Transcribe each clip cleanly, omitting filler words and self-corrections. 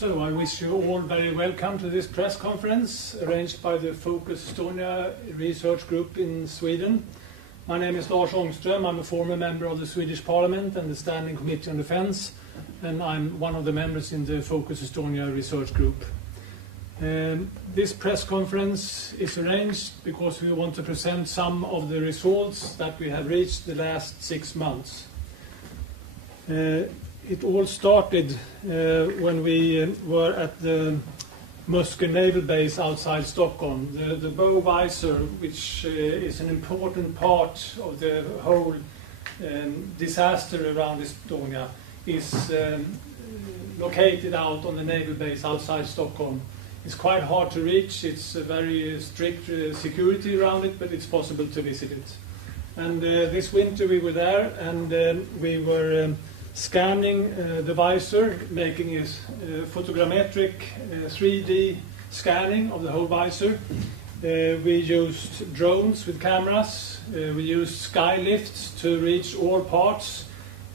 So I wish you all very welcome to this press conference arranged by the Focus Estonia research group in Sweden. My name is Lars Ångström. I'm a former member of the Swedish Parliament and the Standing Committee on Defence, and I'm one of the members in the Focus Estonia research group. This press conference is arranged because we want to present some of the results that we have reached the last 6 months. It all started when we were at the Muskö naval base outside Stockholm. The Bogvisiret, which is an important part of the whole disaster around Estonia, is located out on the naval base outside Stockholm. It's quite hard to reach. It's a very strict security around it, but it's possible to visit it. And this winter we were there, and we were scanning the visor, making a photogrammetric 3D scanning of the whole visor. We used drones with cameras. We used sky lifts to reach all parts,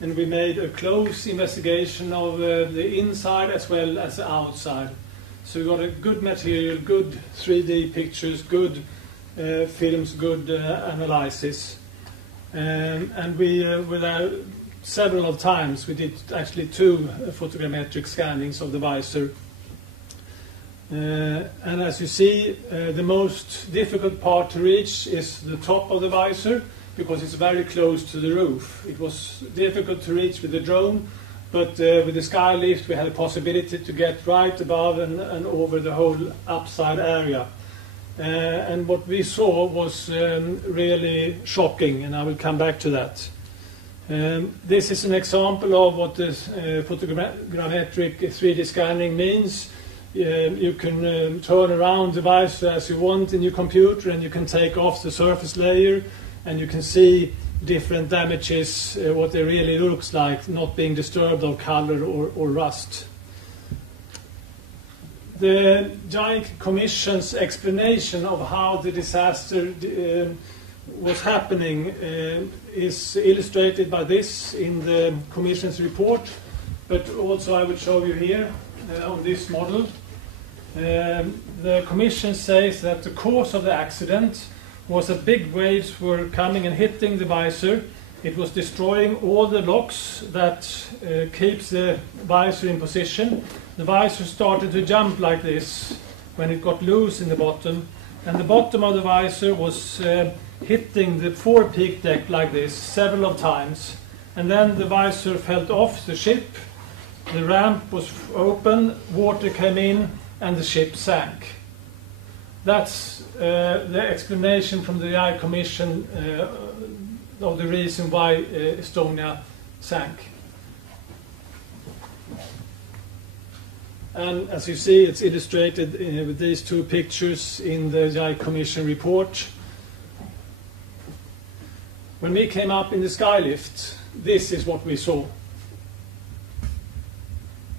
and we made a close investigation of the inside as well as the outside. So we got a good material, good 3D pictures, good films, good analysis. And we were there several times. We did actually 2 photogrammetric scannings of the visor. And as you see, the most difficult part to reach is the top of the visor, because it's very close to the roof. It was difficult to reach with the drone, but with the sky lift we had a possibility to get right above and over the whole upside area. And what we saw was really shocking, and I will come back to that. This is an example of what this photogrammetric 3D scanning means. You can turn around the visor as you want in your computer, and you can take off the surface layer, and you can see different damages, what they really looks like, not being disturbed of color or rust. The JIC Commission's explanation of how the disaster was happening is illustrated by this in the Commission's report, but also I will show you here on this model. The Commission says that the cause of the accident was that big waves were coming and hitting the visor. It was destroying all the locks that keeps the visor in position. The visor started to jump like this when it got loose in the bottom, and the bottom of the visor was hitting the forepeak deck like this several times, and then the visor fell off the ship, the ramp was open, water came in, and the ship sank. That's the explanation from the JIC Commission of the reason why Estonia sank. And as you see, it's illustrated with these 2 pictures in the JIC Commission report. When we came up in the sky lift, this is what we saw.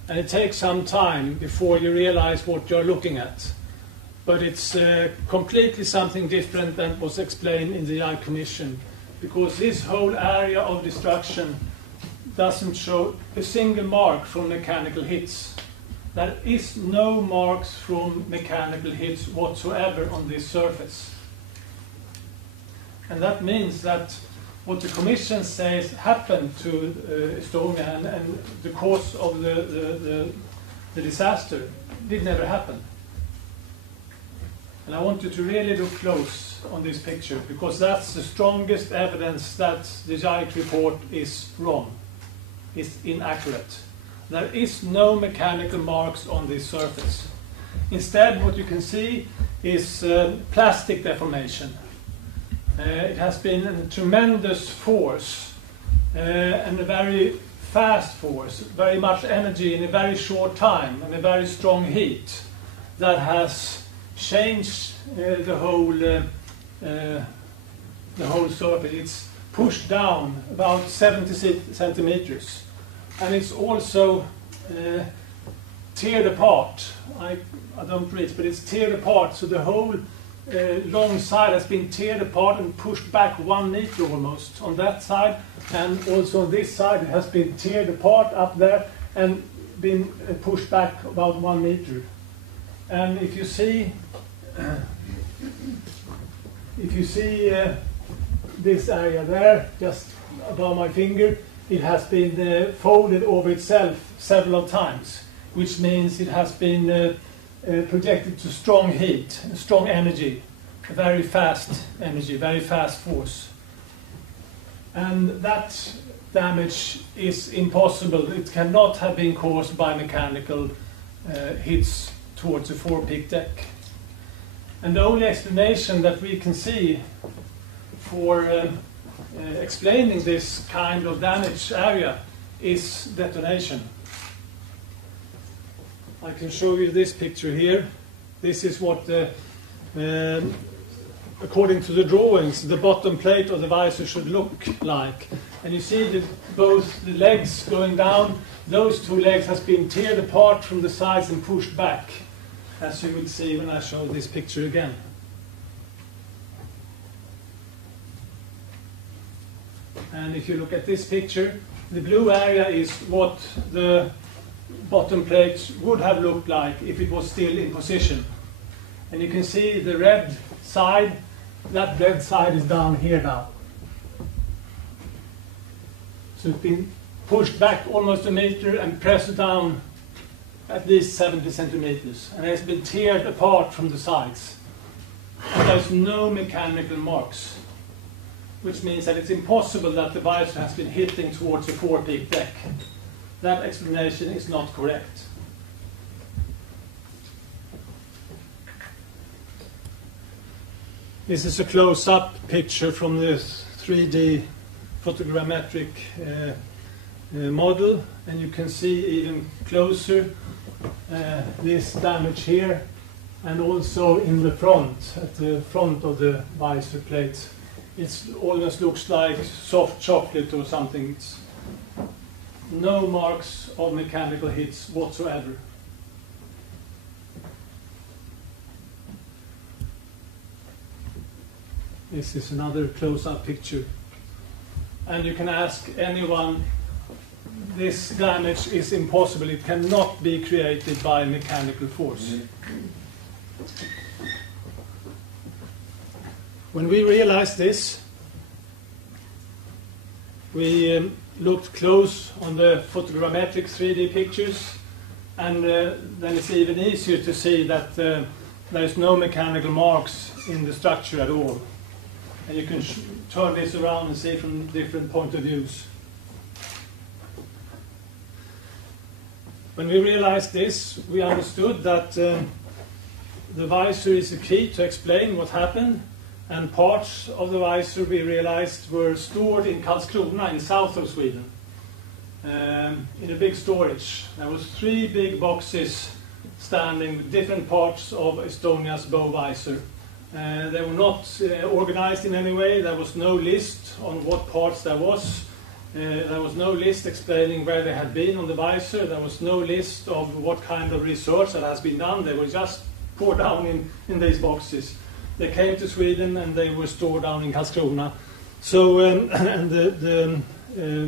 And it takes some time before you realize what you're looking at. But it's completely something different than was explained in the JIC Commission, because this whole area of destruction doesn't show a single mark from mechanical hits. There is no marks from mechanical hits whatsoever on this surface. And that means that what the Commission says happened to Estonia and the cause of the disaster did never happen. And I want you to really look close on this picture, because that's the strongest evidence that the JIC report is wrong, is inaccurate. There is no mechanical marks on this surface. Instead, what you can see is plastic deformation. It has been a tremendous force and a very fast force, very much energy in a very short time and a very strong heat that has changed the whole surface. It's pushed down about 70 centimeters, and it's also teared apart. I don't reach, but it's teared apart. So the whole long side has been teared apart and pushed back 1 meter almost on that side, and also on this side it has been teared apart up there, and been pushed back about 1 meter. And if you see this area there, just above my finger, it has been folded over itself several times, which means it has been projected to strong heat, strong energy, very fast energy, very fast force. And that damage is impossible. It cannot have been caused by mechanical hits towards the forepeak deck. And the only explanation that we can see for explaining this kind of damage area is detonation. I can show you this picture here. This is what, according to the drawings, the bottom plate of the visor should look like. And you see that both the legs going down, those two legs has been teared apart from the sides and pushed back, as you will see when I show this picture again. And if you look at this picture, the blue area is what the bottom plate would have looked like if it was still in position. And you can see the red side, that red side is down here now. So it's been pushed back almost a meter and pressed down at least 70 centimeters. And it's been teared apart from the sides. And there's no mechanical marks, which means that it's impossible that the visor has been hitting towards the forepeak deck. That explanation is not correct. This is a close-up picture from the 3D photogrammetric model, and you can see even closer this damage here, and also in the front, at the front of the visor plate. It almost looks like soft chocolate or something. It's no marks of mechanical hits whatsoever. This is another close-up picture. And you can ask anyone, this damage is impossible. It cannot be created by mechanical force. When we realized this, we looked close on the photogrammetric 3D pictures, and then it's even easier to see that there is no mechanical marks in the structure at all. And you can turn this around and see from different point of views. When we realized this, we understood that the visor is the key to explain what happened, and parts of the visor we realized were stored in Karlskrona in south of Sweden, in a big storage. There was 3 big boxes standing with different parts of Estonia's bow visor. They were not organized in any way. There was no list on what parts there was. There was no list explaining where they had been on the visor. There was no list of what kind of research that has been done. They were just poured down in these boxes. They came to Sweden and they were stored down in Karlskrona. So, and the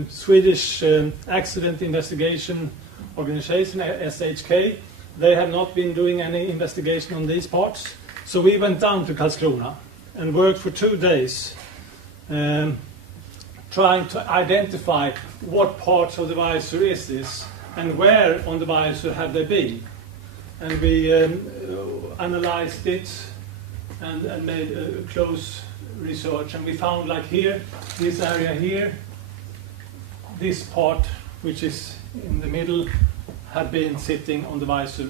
Swedish Accident Investigation Organization, SHK, they have not been doing any investigation on these parts. So we went down to Karlskrona and worked for 2 days trying to identify what parts of the visor is this and where on the visor have they been. And we analyzed it and made a close research, and we found, like here, this area here, this part which is in the middle had been sitting on the visor.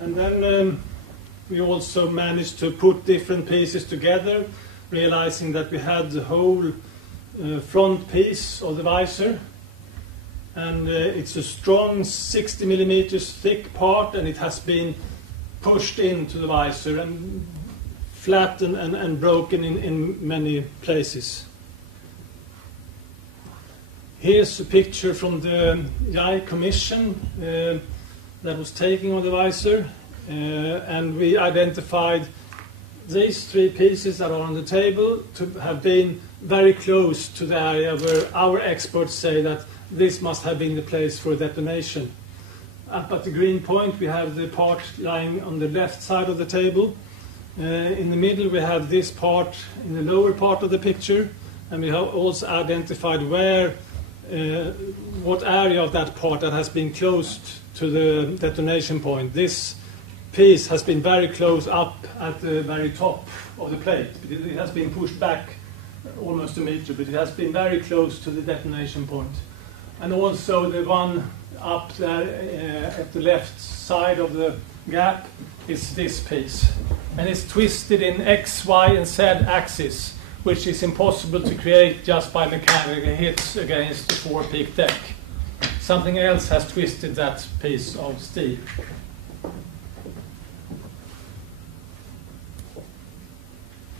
And then we also managed to put different pieces together, realizing that we had the whole front piece of the visor, and it's a strong 60 millimeters thick part, and it has been pushed into the visor and flattened and broken in many places. Here's a picture from the JAI Commission that was taken on the visor, and we identified these 3 pieces that are on the table to have been very close to the area where our experts say that this must have been the place for a detonation. Up at the green point we have the part lying on the left side of the table. In the middle we have this part in the lower part of the picture, and we have also identified where, what area of that part that has been closed to the detonation point. This piece has been very close up at the very top of the plate. It has been pushed back almost a meter, but it has been very close to the detonation point. And also the one up there at the left side of the gap is this piece. And it's twisted in X, Y, and Z axis, which is impossible to create just by mechanical hits against the four-peak deck. Something else has twisted that piece of steel.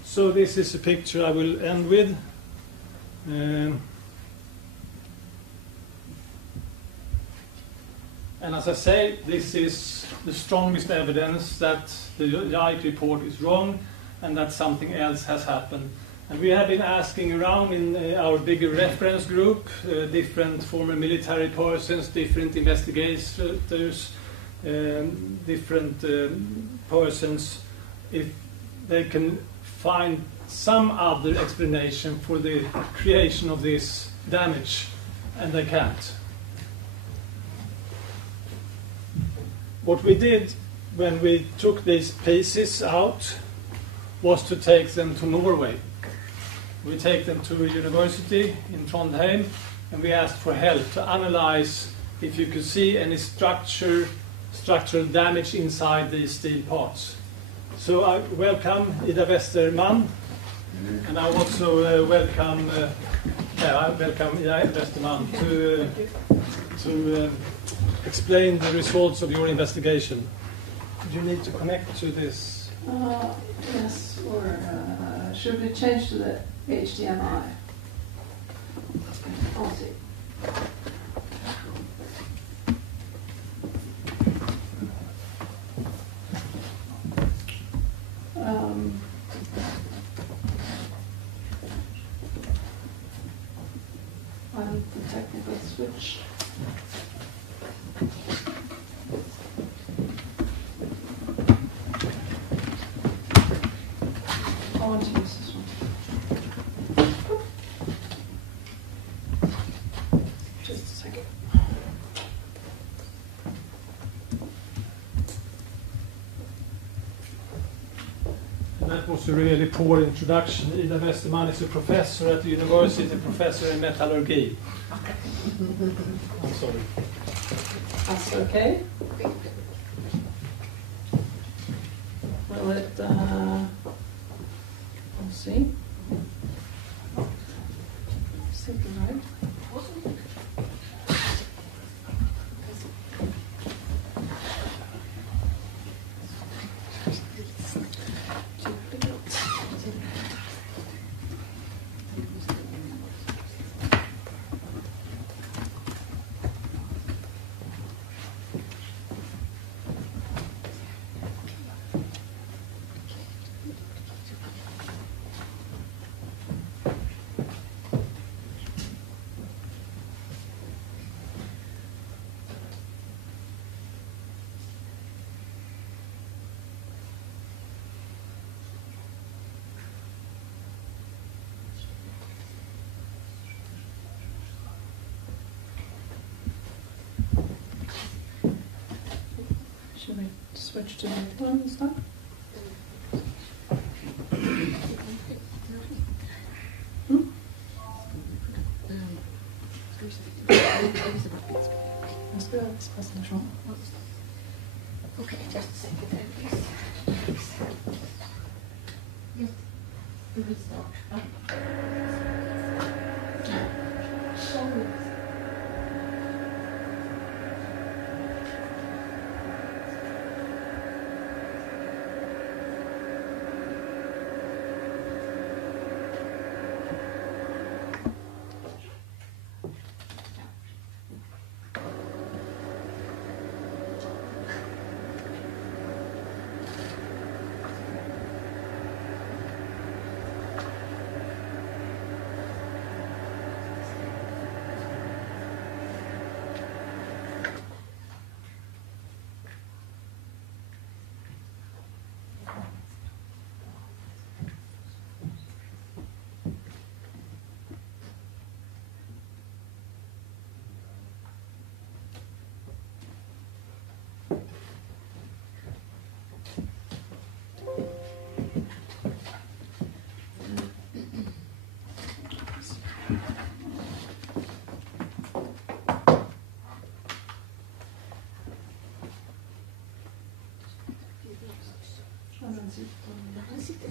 So this is a picture I will end with. And as I say, this is the strongest evidence that the Ike report is wrong and that something else has happened. And we have been asking around in our bigger reference group, different former military persons, different investigators, different persons, if they can find some other explanation for the creation of this damage, and they can't. What we did when we took these pieces out was to take them to Norway. We take them to a university in Trondheim, and we asked for help to analyze if you could see any structural damage inside these steel parts. So I welcome Ida Westerman, and I also welcome Ida Westerman to explain the results of your investigation. Do you need to connect to this? Yes, or should we change to the HDMI? I'll see. Find the technical switch. I want to use this one. Just a second. And that was a really poor introduction. Ida Westerman is a professor at the university, a professor in metallurgy. I'm sorry. That's okay. Will it, let's see. Simply right. Should we switch to the other one this time? Let's go this presentation. Okay, just a second then, please. Yes, we will start. Sorry. Han sitter i.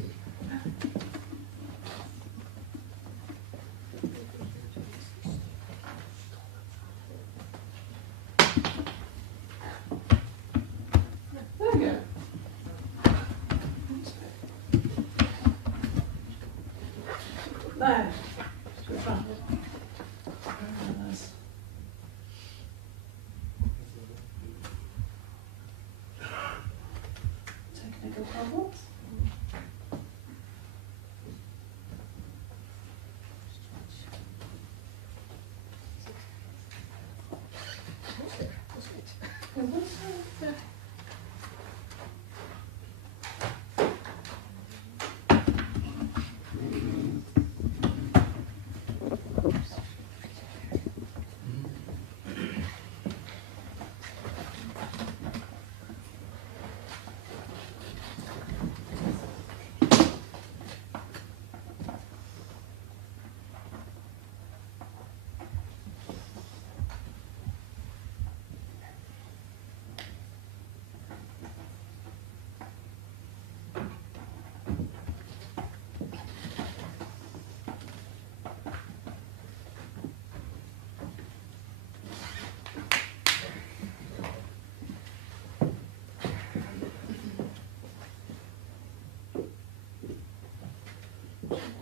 Very good. Där. Ska vi fram. Very nice. Technical problems.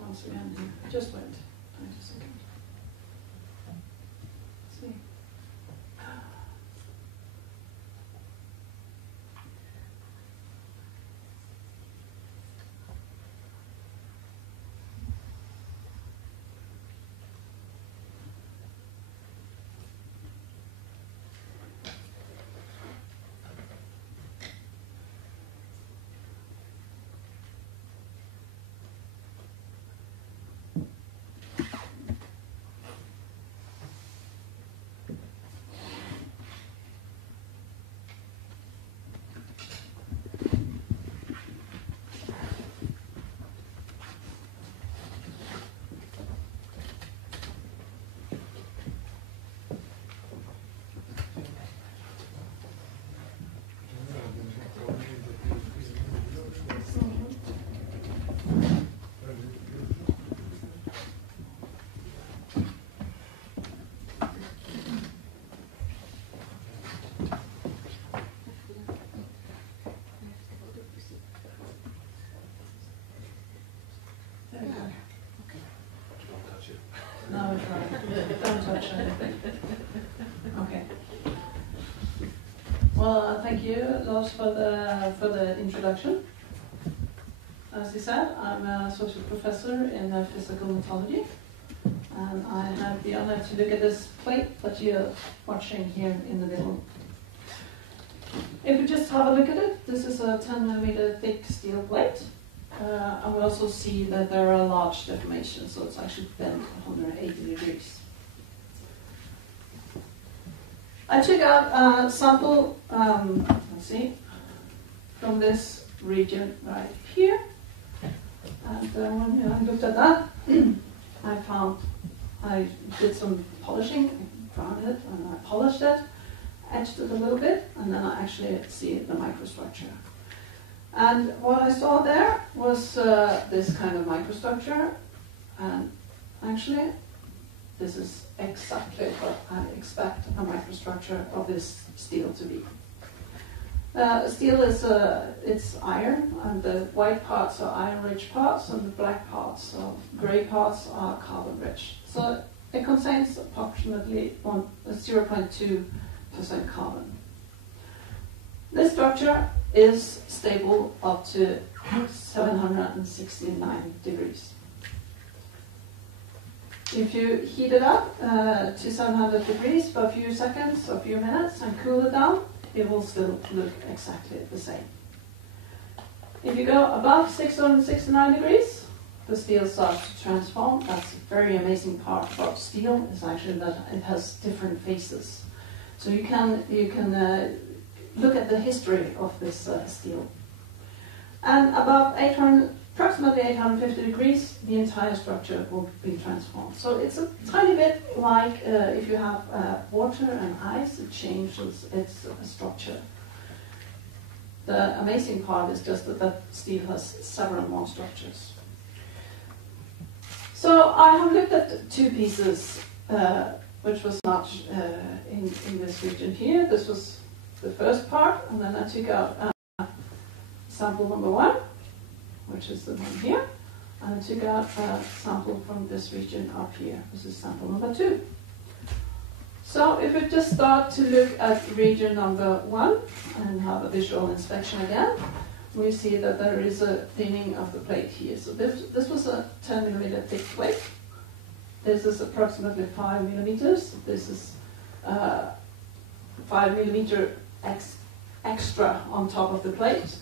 Once again, just wait. Wait a second. Let's see. No, it's right. Don't touch anything. Okay. Well, thank you, Lars, for the introduction. As you said, I'm an associate professor in physical metallurgy, and I have the honor to look at this plate that you're watching here in the middle. If we just have a look at it, this is a 10 millimeter thick steel plate. And we also see that there are large deformations, so it's actually bent 180 degrees. I took out a sample, let's see, from this region right here. And when I looked at that, I did some polishing, I ground it and I polished it, etched it a little bit, and then I actually see the microstructure. And what I saw there was this kind of microstructure, and actually this is exactly what I expect a microstructure of this steel to be. Steel is it's iron, and the white parts are iron-rich parts, and the black parts or grey parts are carbon-rich. So it contains approximately 0.2% carbon. This structure is stable up to 769 degrees. If you heat it up to 700 degrees for a few seconds or a few minutes and cool it down, it will still look exactly the same. If you go above 669 degrees, the steel starts to transform. That's a very amazing part about steel, is actually that it has different phases. So you can look at the history of this steel. And above approximately 850 degrees, the entire structure will be transformed. So it's a tiny bit like if you have water and ice, it changes its structure. The amazing part is just that steel has several more structures. So I have looked at two pieces which was not in this region here. This was the first part, and then I took out sample number 1, which is the one here, and I took out a sample from this region up here. This is sample number 2. So if we just start to look at region number 1 and have a visual inspection again, we see that there is a thinning of the plate here. So this was a 10 millimeter thick plate. This is approximately 5 millimeters. This is 5 millimeter extra on top of the plate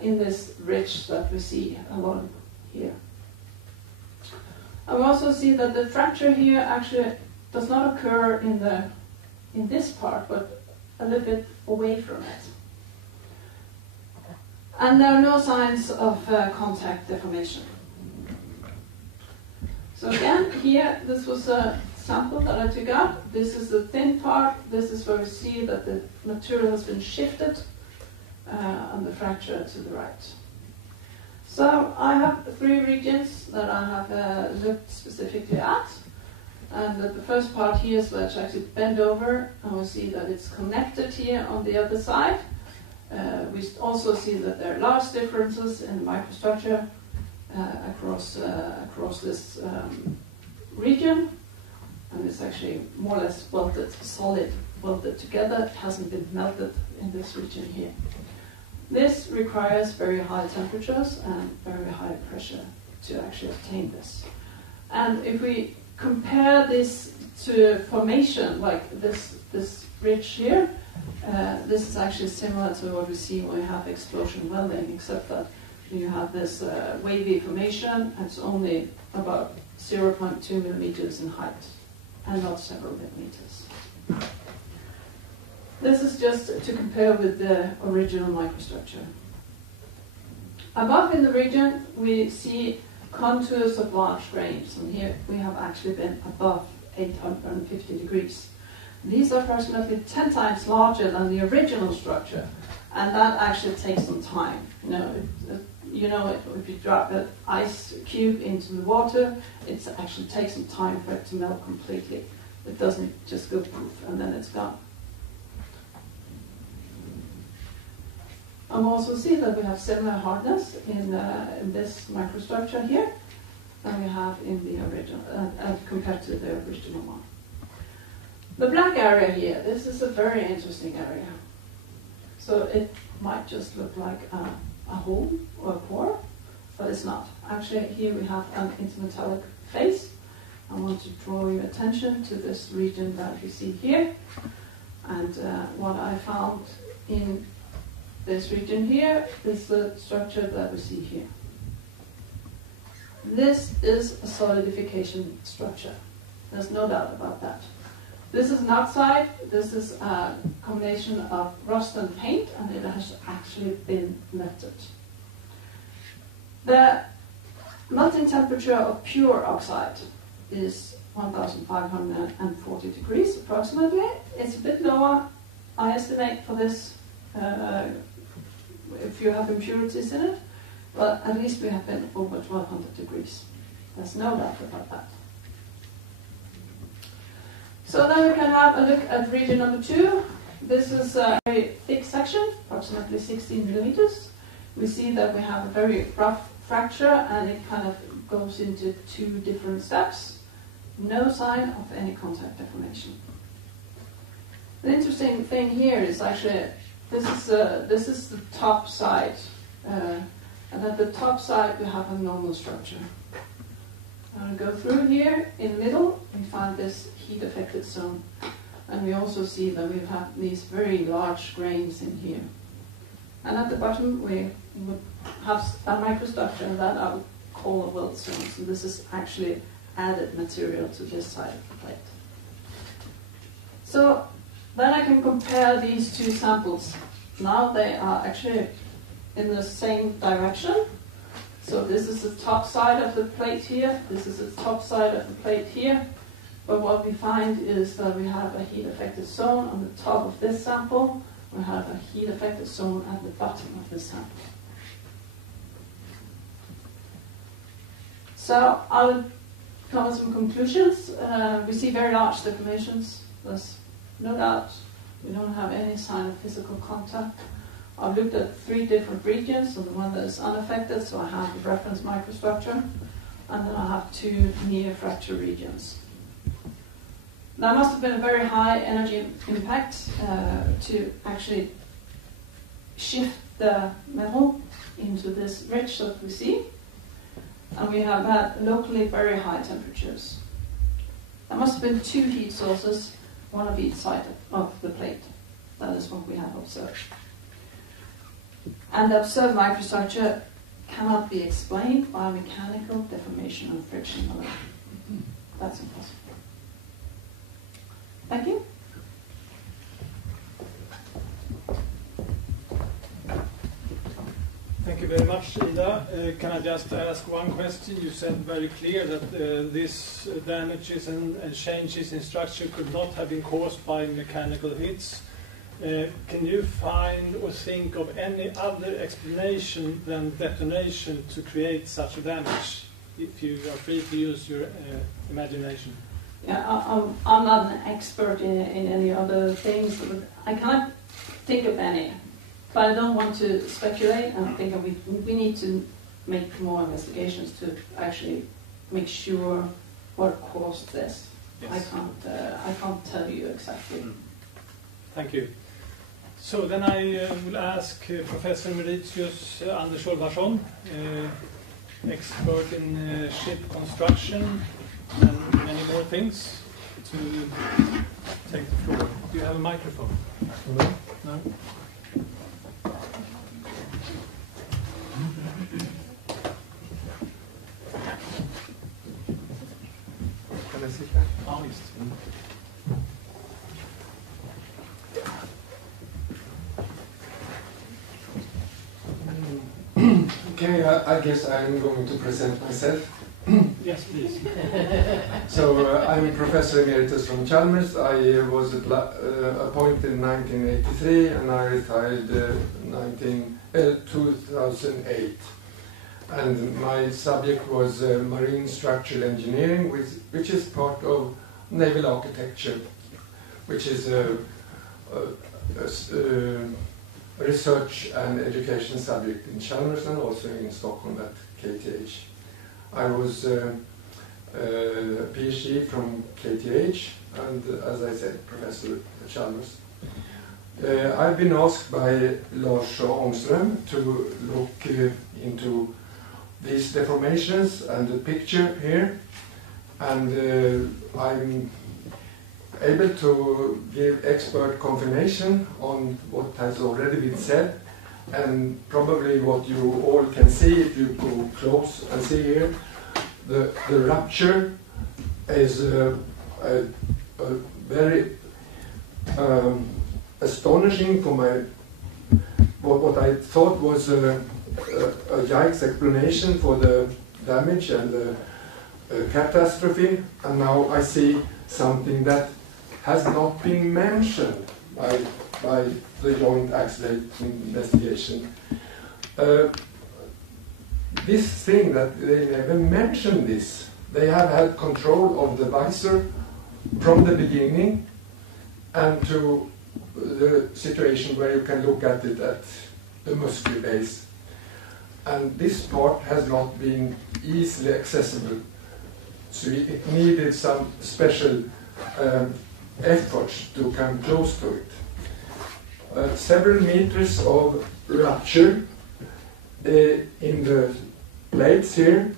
in this ridge that we see along here. And we also see that the fracture here actually does not occur in this part, but a little bit away from it. And there are no signs of contact deformation. So again, here, this was a sample that I took out. This is the thin part. This is where we see that the material has been shifted and the fracture to the right. So I have 3 regions that I have looked specifically at. And the first part here is where it's actually bent over, and we see that it's connected here on the other side. We also see that there are large differences in the microstructure across this region, and it's actually more or less welded, solid, welded together. It hasn't been melted in this region here. This requires very high temperatures and very high pressure to actually obtain this. And if we compare this to formation, like this ridge here, this is actually similar to what we see when we have explosion welding, except that you have this wavy formation, and it's only about 0.2 millimeters in height, and not several millimeters. This is just to compare with the original microstructure. Above in the region, we see contours of large grains, and here we have actually been above 850 degrees. These are approximately 10 times larger than the original structure, and that actually takes some time. If you drop an ice cube into the water, it actually takes some time for it to melt completely. It doesn't just go poof and then it's gone. And also see that we have similar hardness in this microstructure here than we have in the original, compared to the original one. The black area here, this is a very interesting area. So it might just look like a hole or a pore, but it's not. Actually, here we have an intermetallic phase. I want to draw your attention to this region that you see here. And what I found in this region here is the structure that we see here. This is a solidification structure. There's no doubt about that. This is an oxide. This is a combination of rust and paint, and it has actually been melted. The melting temperature of pure oxide is 1,540 degrees approximately. It's a bit lower, I estimate, for this if you have impurities in it, but at least we have been over 1,200 degrees. There's no doubt about that. So then we can have a look at region number 2. This is a very thick section, approximately 16 millimeters. We see that we have a very rough fracture, and it kind of goes into 2 different steps. No sign of any contact deformation. The interesting thing here is actually this is the top side, and at the top side we have a normal structure. I'll go through here. In the middle we find this heat affected zone, and we also see that we have these very large grains in here. And at the bottom we would have a microstructure that I would call a weld zone. So this is actually added material to this side of the plate. So then I can compare these 2 samples. Now they are actually in the same direction. So this is the top side of the plate here. This is the top side of the plate here. But what we find is that we have a heat affected zone on the top of this sample, we have a heat affected zone at the bottom of the sample. So I'll come with some conclusions. We see very large deformations. There's no doubt we don't have any sign of physical contact. I've looked at 3 different regions, so the one that is unaffected, so I have the reference microstructure, and then I have 2 near fracture regions. There must have been a very high energy impact to actually shift the metal into this ridge that we see. And we have had locally very high temperatures. There must have been 2 heat sources, one of each side of the plate. That is what we have observed. And the observed microstructure cannot be explained by mechanical deformation and friction alone. That's impossible. Thank you. Thank you very much, Ida. Can I just ask one question? You said very clear that these damages and changes in structure could not have been caused by mechanical hits. Can you find or think of any other explanation than detonation to create such a damage? If you are free to use your imagination. Yeah, I'm not an expert in any other things, but I can't think of any. But I don't want to speculate, and I think we need to make more investigations to actually make sure what caused this. Yes. I can't tell you exactly. Thank you. So then I will ask Professor Emeritus Anders Olvarsson, expert in ship construction and many more things, to take the floor. Do you have a microphone? No? Kan jag sitta? Ja, visst. Okay, I guess I'm going to present myself. Yes, please. So I'm Professor Emeritus from Chalmers. I was appointed in 1983 and I retired 2008. And my subject was marine structural engineering, which is part of naval architecture, which is a research and education subject in Chalmers and also in Stockholm at KTH. I was a PhD from KTH and, as I said, professor at Chalmers. I've been asked by Lars Ångström to look into these deformations and the picture here, and I'm able to give expert confirmation on what has already been said, and probably what you all can see if you go close and see here. The rupture is a very astonishing for my what I thought was a yikes explanation for the damage and the catastrophe, and now I see something that has not been mentioned by the joint accident investigation. This thing that they never mentioned this, they have had control of the visor from the beginning and to the situation where you can look at it at the muscle base. And this part has not been easily accessible, so it needed some special efforts to come close to it. Several meters of rupture in the plates here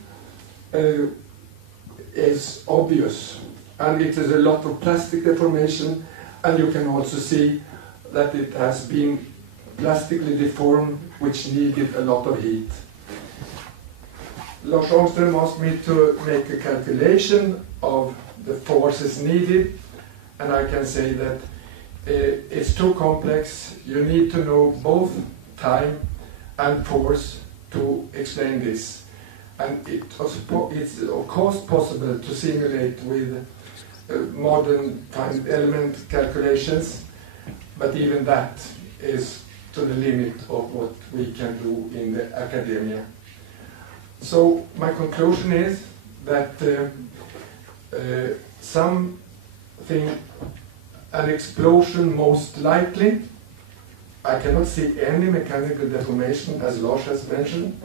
is obvious, and it is a lot of plastic deformation, and you can also see that it has been plastically deformed, which needed a lot of heat. Lars Ångström asked me to make a calculation of the forces needed, and I can say that it's too complex. You need to know both time and force to explain this. And it's of course possible to simulate with modern time element calculations, but even that is to the limit of what we can do in the academia. So my conclusion is that an explosion most likely. I cannot see any mechanical deformation as Lars has mentioned.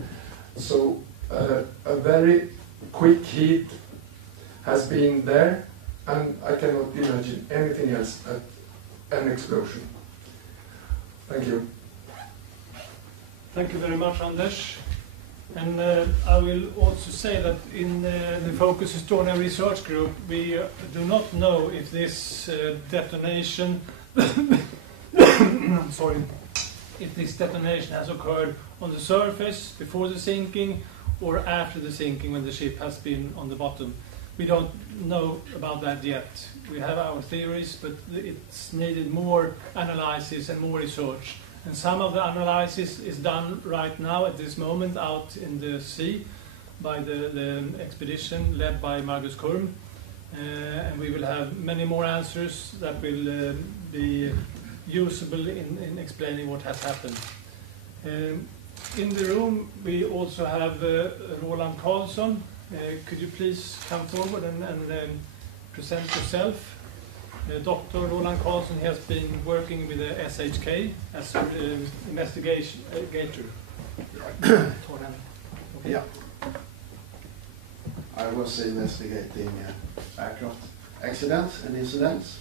So a very quick heat has been there, and I cannot imagine anything else at an explosion. Thank you. Thank you very much, Anders. And I will also say that in the Focus Estonia research group, we do not know if this detonation, sorry, if this detonation has occurred on the surface before the sinking or after the sinking when the ship has been on the bottom. We don't know about that yet. We have our theories, but it's needed more analysis and more research. And some of the analysis is done right now at this moment out in the sea by the expedition led by Margus Kurm. And we will have many more answers that will be usable in explaining what has happened. In the room we also have Roland Carlson. Could you please come forward and present yourself? Dr. Roland Carlson has been working with the SHK as an investigator. Yeah. I was investigating aircraft accidents and incidents.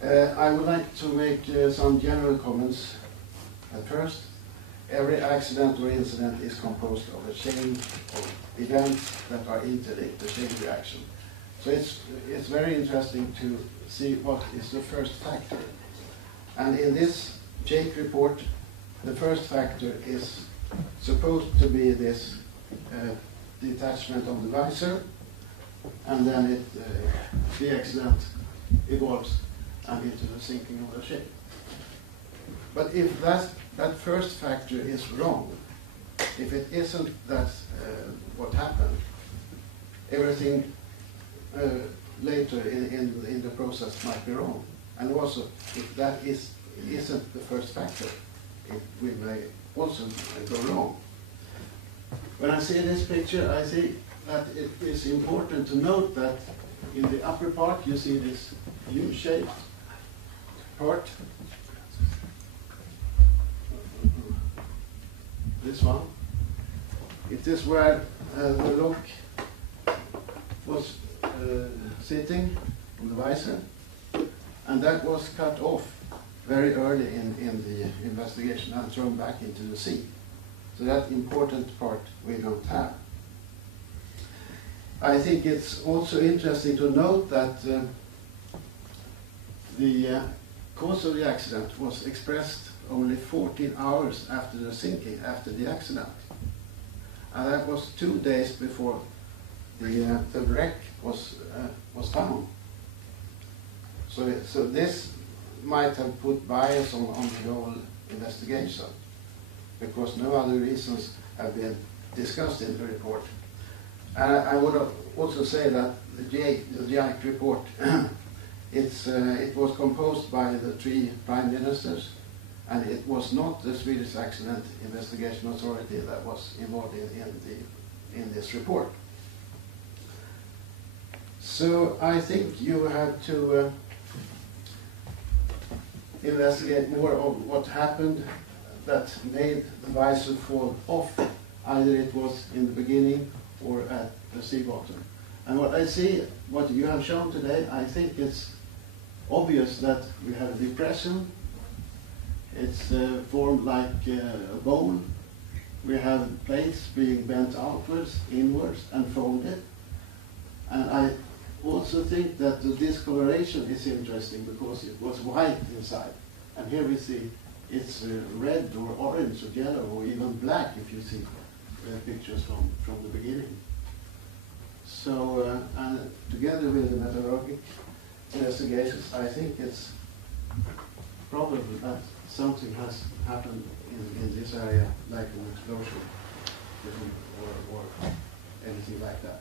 I would like to make some general comments at first. Every accident or incident is composed of a chain of events that are interlinked, the chain reaction. So it's very interesting to see what is the first factor. And in this Jake report, the first factor is supposed to be this detachment of the visor, and then the accident evolves into the sinking of the ship. But if that first factor is wrong, if it isn't that's what happened, everything later in the process might be wrong. And also, if that isn't the first factor, we may also go wrong. When I see this picture, I see that it is important to note that in the upper part you see this U-shaped part. This one. It is where the lock was sitting on the visor, and that was cut off very early in the investigation and thrown back into the sea. So that important part we don't have. I think it's also interesting to note that the cause of the accident was expressed only 14 hours after the sinking, after the accident. And that was 2 days before the wreck was found. So this might have put bias on the whole investigation, because no other reasons have been discussed in the report. And I would also say that the Jake report, it was composed by the 3 prime ministers, and it was not the Swedish Accident Investigation Authority that was involved in this report. So I think you have to investigate more of what happened that made the visor fall off. Either it was in the beginning or at the sea bottom. And what I see, what you have shown today, I think it's obvious that we have a depression. It's formed like a bowl. We have plates being bent outwards, inwards, and folded. And I also think that the discoloration is interesting because it was white inside. And here we see it's red or orange or yellow or even black if you see pictures from the beginning. So, and together with the metallurgic investigations, I think it's probable that something has happened in this area, like an explosion or anything like that.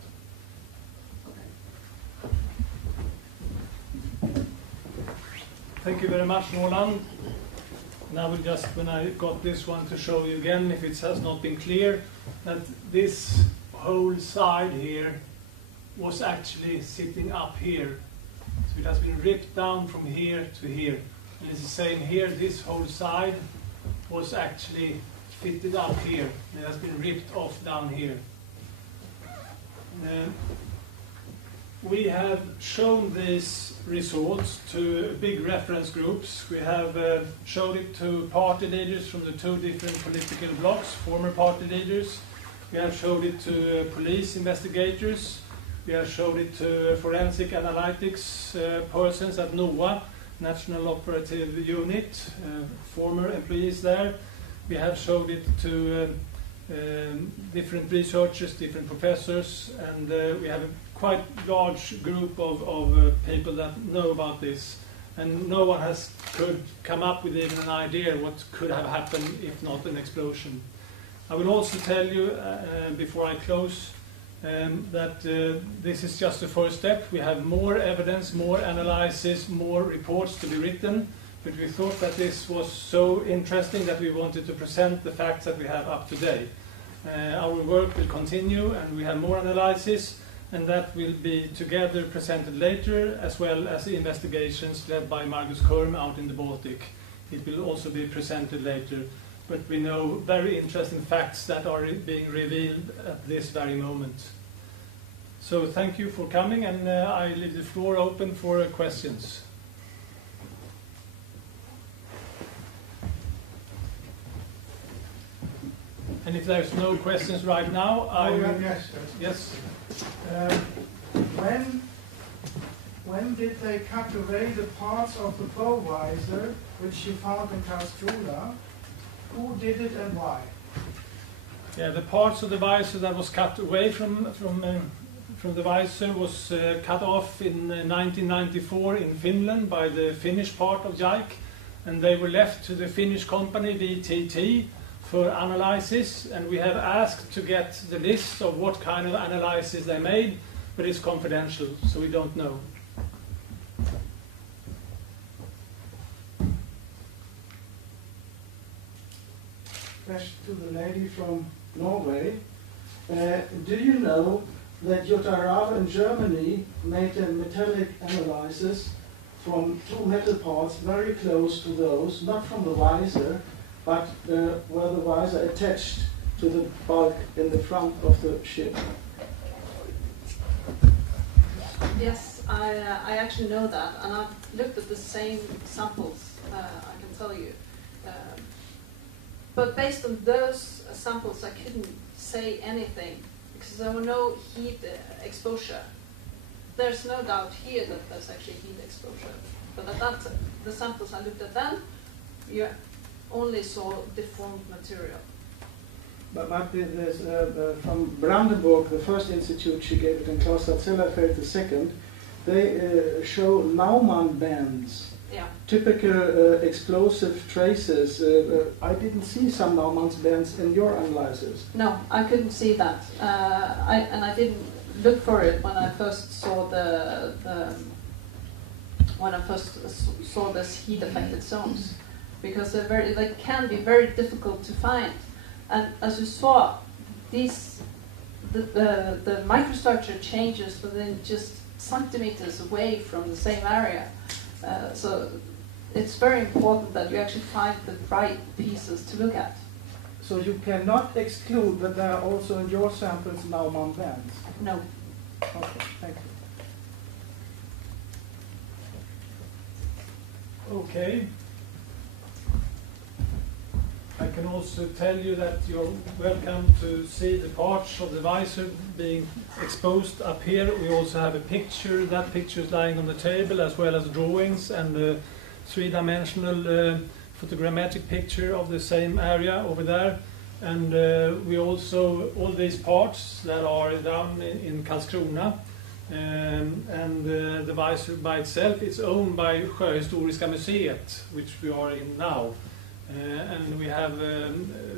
Thank you very much, Roland. And I will just, when I got this one, to show you again, if it has not been clear, that this whole side here was actually sitting up here. So it has been ripped down from here to here. And it's the same here, this whole side was actually fitted up here. It has been ripped off down here. We have shown these results to big reference groups. We have showed it to party leaders from the two different political blocs, former party leaders. We have showed it to police investigators. We have showed it to forensic analytics persons at NOA, National Operative Unit, former employees there. We have showed it to different researchers, different professors, and we have a quite large group of people that know about this. And no one could come up with even an idea what could have happened if not an explosion. I will also tell you, before I close, that this is just the first step. We have more evidence, more analysis, more reports to be written, but we thought that this was so interesting that we wanted to present the facts that we have up to date. Our work will continue, and we have more analysis, and that will be together presented later, as well as the investigations led by Margus Kurm out in the Baltic. It will also be presented later, but we know very interesting facts that are being revealed at this very moment. So thank you for coming, and I leave the floor open for questions. And if there's no questions right now, Yes. When did they cut away the parts of the Bogvisiret which you found in Karlskrona? Who did it and why? Yeah, the parts of the visor that was cut away from the visor was cut off in 1994 in Finland by the Finnish part of JAIC, and they were left to the Finnish company VTT for analysis, and we have asked to get the list of what kind of analysis they made, but it's confidential, so we don't know. Question to the lady from Norway. Do you know that Jutta Rabe in Germany made a metallic analysis from two metal parts very close to those, not from the visor, but where the visor attached to the bulk in the front of the ship? Yes, I actually know that, and I've looked at the same samples, I can tell you. But based on those samples, I couldn't say anything, because there were no heat exposure. There's no doubt here that there's actually heat exposure. But at that, the samples I looked at then, you only saw deformed material. But there's, from Brandenburg, the first institute, she gave it, and Klaus Zellerfeld the second, they show Naumann bands. Yeah. Typical explosive traces. I didn't see some Naumann's bands in your analysis. No, I couldn't see that. I didn't look for it when I first saw saw this heat-affected zones, because they can be very difficult to find. And as you saw, the microstructure changes within just centimeters away from the same area. So it's very important that you actually find the right pieces to look at. So you cannot exclude that there are also in your samples Naumann bands? No. Okay, thank you. Okay. I can also tell you that you're welcome to see the parts of the visor being exposed up here. We also have a picture. That picture is lying on the table, as well as drawings and a three-dimensional photogrammetric picture of the same area over there. And we also, all these parts that are down in Karlskrona, and the visor by itself is owned by Sjöhistoriska Museet, which we are in now. And we have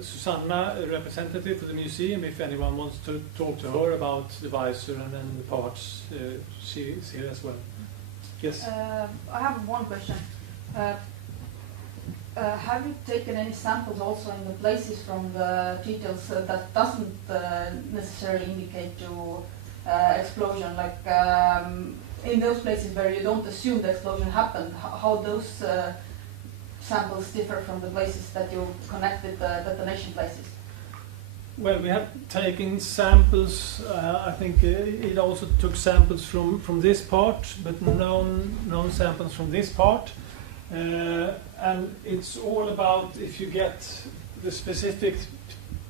Susanna, a representative for the museum. If anyone wants to talk to her about the visor and then the parts, she is here as well. Yes? I have one question. Have you taken any samples also in the places from the details that doesn't necessarily indicate to explosion, like in those places where you don't assume the explosion happened, how those samples differ from the places that you connected the detonation places? Well, we have taken samples. I think it also took samples from this part, but no samples from this part. And it's all about if you get the specific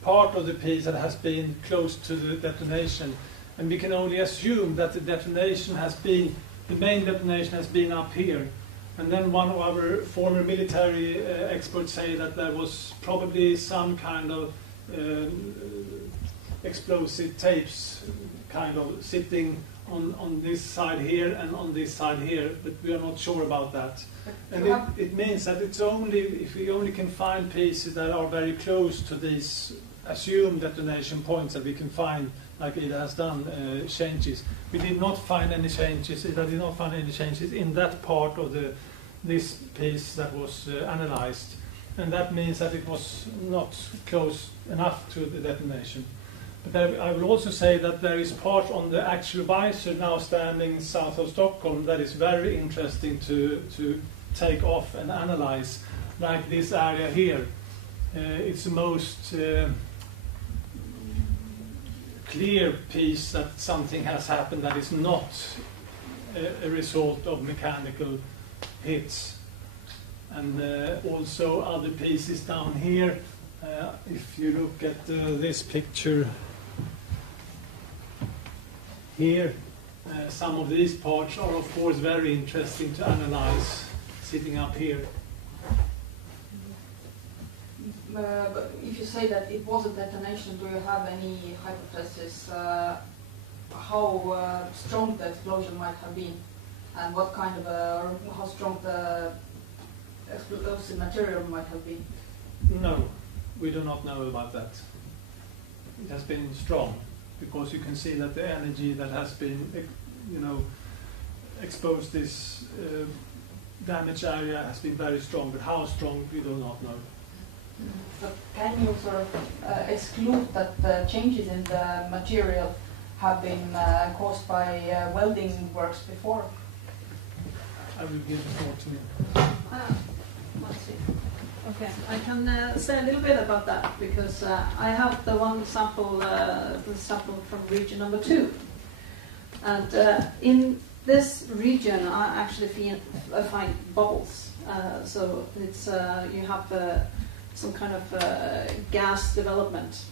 part of the piece that has been close to the detonation. And we can only assume that the detonation has been, the main detonation has been up here. And then one of our former military experts say that there was probably some kind of explosive tapes kind of sitting on this side here and on this side here, but we are not sure about that. And it means that it's only if we only can find pieces that are very close to these assumed detonation points that we can find, like Ida has done, changes. We did not find any changes. Ida did not find any changes in that part of this piece that was analyzed, and that means that it was not close enough to the detonation. But I will also say that there is part on the actual visor now standing south of Stockholm that is very interesting to take off and analyze, like this area here. It's the most clear piece that something has happened that is not a result of mechanical hits. And also other pieces down here. If you look at this picture here, some of these parts are of course very interesting to analyze, sitting up here. But if you say that it was a detonation, do you have any hypothesis how strong the explosion might have been, and what kind of how strong the explosive material might have been? No, we do not know about that. It has been strong, because you can see that the energy that has been, exposed this damaged area has been very strong, but how strong we do not know. But can you sort of exclude that the changes in the material have been caused by welding works before? I will give the floor to you. Let's see. Okay, I can say a little bit about that because I have the one sample, the sample from region number 2, and in this region I actually find bubbles. So it's you have some kind of gas development,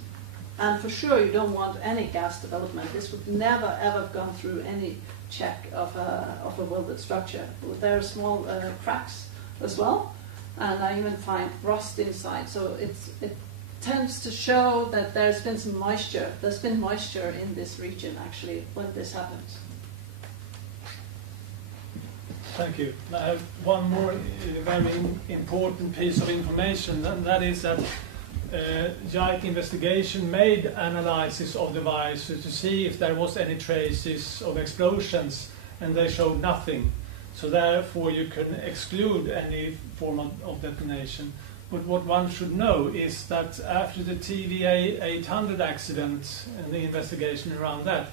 and for sure you don't want any gas development. This would never ever have gone through any check of a welded structure. There are small cracks as well. And I even find rust inside, so it tends to show that there's been some moisture. There's been moisture in this region actually when this happened. Thank you. I have one more very important piece of information, and that is that JIC investigation made analysis of the visor to see if there was any traces of explosions, and they showed nothing. So therefore you can exclude any form of detonation. But what one should know is that after the TVA 800 accident and the investigation around that,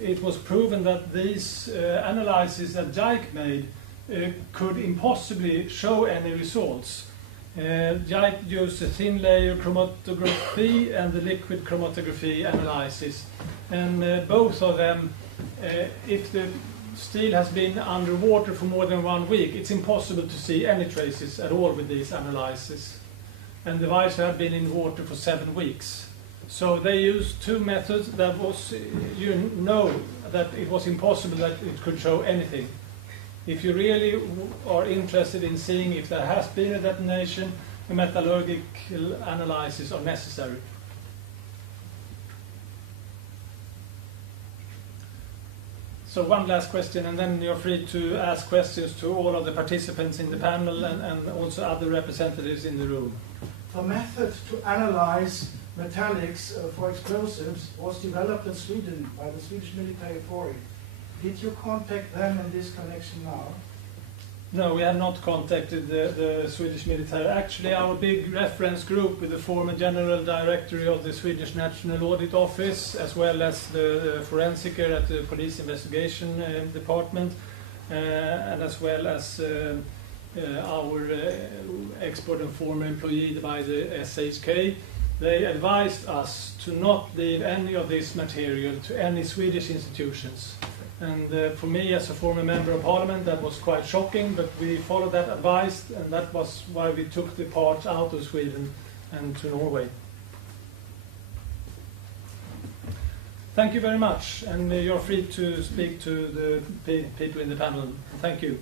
it was proven that these analyses that JIC made could impossibly show any results. JIC used the thin layer chromatography and the liquid chromatography analysis. And both of them, if the steel has been underwater for more than 1 week, it's impossible to see any traces at all with these analyses. And the visor had been in water for 7 weeks. So they used 2 methods that was, that it was impossible that it could show anything. If you really are interested in seeing if there has been a detonation, a metallurgical analysis are necessary. So one last question, and then you're free to ask questions to all of the participants in the panel and also other representatives in the room. The method to analyze metallics for explosives was developed in Sweden by the Swedish military authority. Did you contact them in this connection now? No, we have not contacted the Swedish military. Actually, our big reference group with the former General Director of the Swedish National Audit Office, as well as the forensicer at the Police Investigation Department, and as well as our expert and former employee by the SHK, they advised us to not leave any of this material to any Swedish institutions. And for me, as a former member of parliament, that was quite shocking, but we followed that advice, and that was why we took the parts out of Sweden and to Norway. Thank you very much, and you're free to speak to the people in the panel. Thank you.